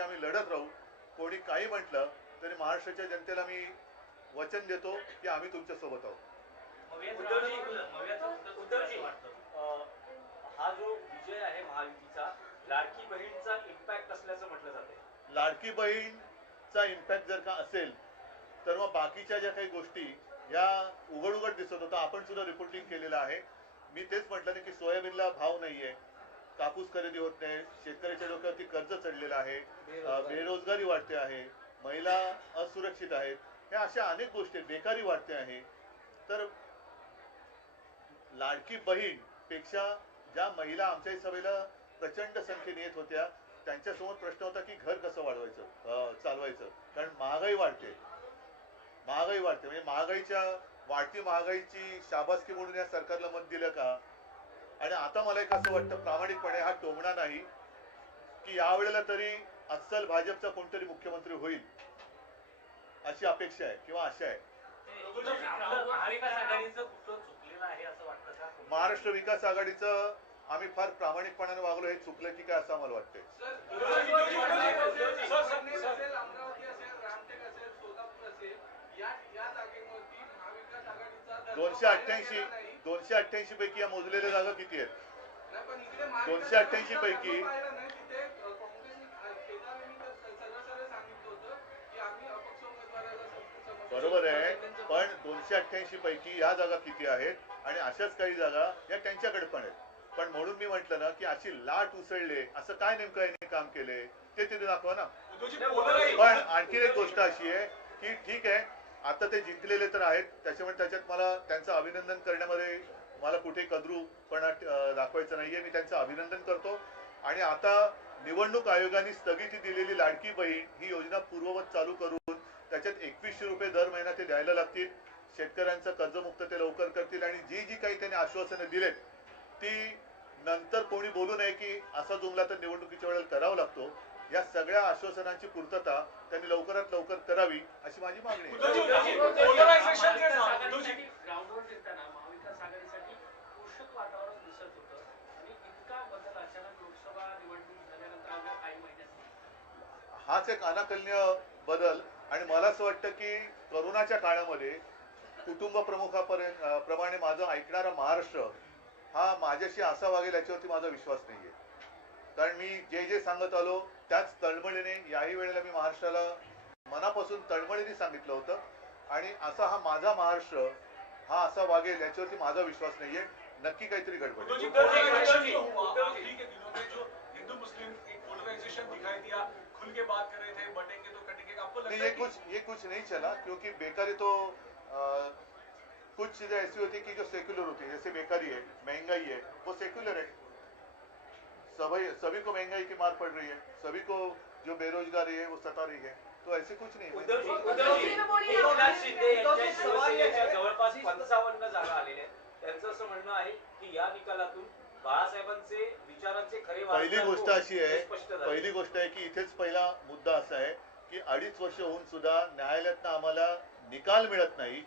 त्यासाठी आम्ही लढत राहू. कोणी काही म्हटलं तरी महाराष्ट्राच्या जनतेला मी वचन देतो की आम्ही तुमच्यासोबत आहोत उद्धवजी उद्धवजी. अं, हा जो विजय आहे महायुतीचा लाडकी बहीणचा इम्पॅक्ट असल्याचं म्हटलं जाते लाडकी बहीणचा इम्पॅक्ट जर का असेल तर मग बाकीच्या ज्या काही गोष्टी ह्या उघड उघड दिसत होता आपण सुद्धा रिपोर्टिंग केलेलं आहे. मी तेच म्हटलं की सोयाबीनला भाव नाहीये. कापूस खरेदी होत नाही शेतकऱ्याच्या डोक्यावरती कर्ज चढलेलं आहे बेरोजगारी. वाढते आहे महिला असुरक्षित आहेत ह्या अशा अनेक गोष्टी. बेकारी वाढते आहे. तर लाडकी बहीणपेक्षा ज्या महिला आमच्याही सभेला प्रचंड संख्येने येत होत्या त्यांच्यासमोर प्रश्न होता की घर कसं वाढवायचं चालवायचं कारण महागाई वाढते. महागाई वाढते म्हणजे महागाईच्या वाढती महागाईची शाबासकी म्हणून या सरकारला मत दिलं का? आता मला एक असं वाटतं प्रामाणिकपणे हा टोमणा नाही की यावेळेला तरी अस्सल भाजपचा कोणतरी मुख्यमंत्री होईल अशी अपेक्षा आहे किंवा आशा आहे. महाराष्ट्र विकास आघाडीचं आम्ही फार प्रामाणिकपणाने वागलो हे चुकलं की काय असं आम्हाला वाटतंय. दोनशे अठ्ठ्याऐंशी दोनशे अठ्ठ्याऐंशी पैकी या मोजलेल्या जागा किती आहेत? नाही, पण इकडे महाविकास दोनशे अठ्ठ्याऐंशी पैकी- बरोबर. आहे पण दोनशे अठ्ठ्याऐंशी पैकी ह्या जागा किती आहेत? आणि अशाच काही जागा या त्यांच्याकडे पण आहेत. पण म्हणून मी म्हटलं ना की अशी लाट उसळले असं काय नेमकं याने काम केले? ते तिथे दाखवा ना. पण आणखी एक गोष्ट अशी आहे की ठीक आहे आता ते जिंकलेले तर आहेत. त्याच्यामुळे त्याच्यात मला त्यांचं अभिनंदन करण्यामध्ये मला कुठे कद्रूपणा दाखवायचं दाखवायचं नाहीये. मी त्यांचं अभिनंदन करतो. आणि आता निवडणूक आयोगाने स्थगिती दिलेली लाडकी बहीण ही योजना पूर्ववत चालू करून त्याच्यात एकवीसशे रुपये दर महिना ते द्यायला लागतील. शेतकऱ्यांचं कर्जमुक्त ते लवकर करतील. आणि जी जी काही त्यांनी आश्वासनं दिलेत ती नंतर कोणी बोलू नये की असा जुमला तर निवडणुकीच्या वेळेला करावं लागतं. या सगळ्या आश्वासनांची पूर्तता त्यांनी लवकरात लवकर करावी अशी माझी मागणी आहे. ग्राउंडवर फिरताना महाविकास आघाडीसाठी पोषक वातावरण दिसत होतं आणि इतका बदल अचानक लोकसभा निवडणूक झाल्यानंतर अवघ्या काही महिन्यात हाच एक अनाकलनीय बदल आणि मला असं वाटतं की करोनाच्या काळामध्ये कुटुंब प्रमुखापर्यंत प्रमाणे माझं ऐकणारा महाराष्ट्र हा माझ्याशी असा वागेल याच्यावरती माझा विश्वास नाहीये. कारण मी जे जे सांगत आलो त्याच तळमळीने याही वेळेला मी महाराष्ट्राला मनापासून तळमळीने सांगितलं होतं. आणि असा हा माझा महाराष्ट्र हा असा वागेल याच्यावरती माझा विश्वास नाहीये नक्की काहीतरी गडबड नहीं ये है कुछ ये कुछ नहीं चला क्योंकि बेकारी तो अ, कुछ चीजें ऐसी होती कि जो सेक्युलर होती है जैसे बेकारी है महंगाई है वो सेक्युलर है। सभी सभी को महंगाई की मार पड़ रही है। सभी को जो बेरोजगारी है वो सता रही है। तो ऐसे कुछ नहीं है। जवळपास पंचावन्न जागा आलेल्या त्यांचं असं म्हणणं आहे की या निकालातून बाळासाहेबांचे विचारांचे खरे पहिली गोष्ट अशी हे आहे. पहिली गोष्ट आहे की इथेच पहिला मुद्दा असा आहे की अडीच वर्ष होऊन सुद्धा न्यायालयातनं आम्हाला निकाल मिळत नाही.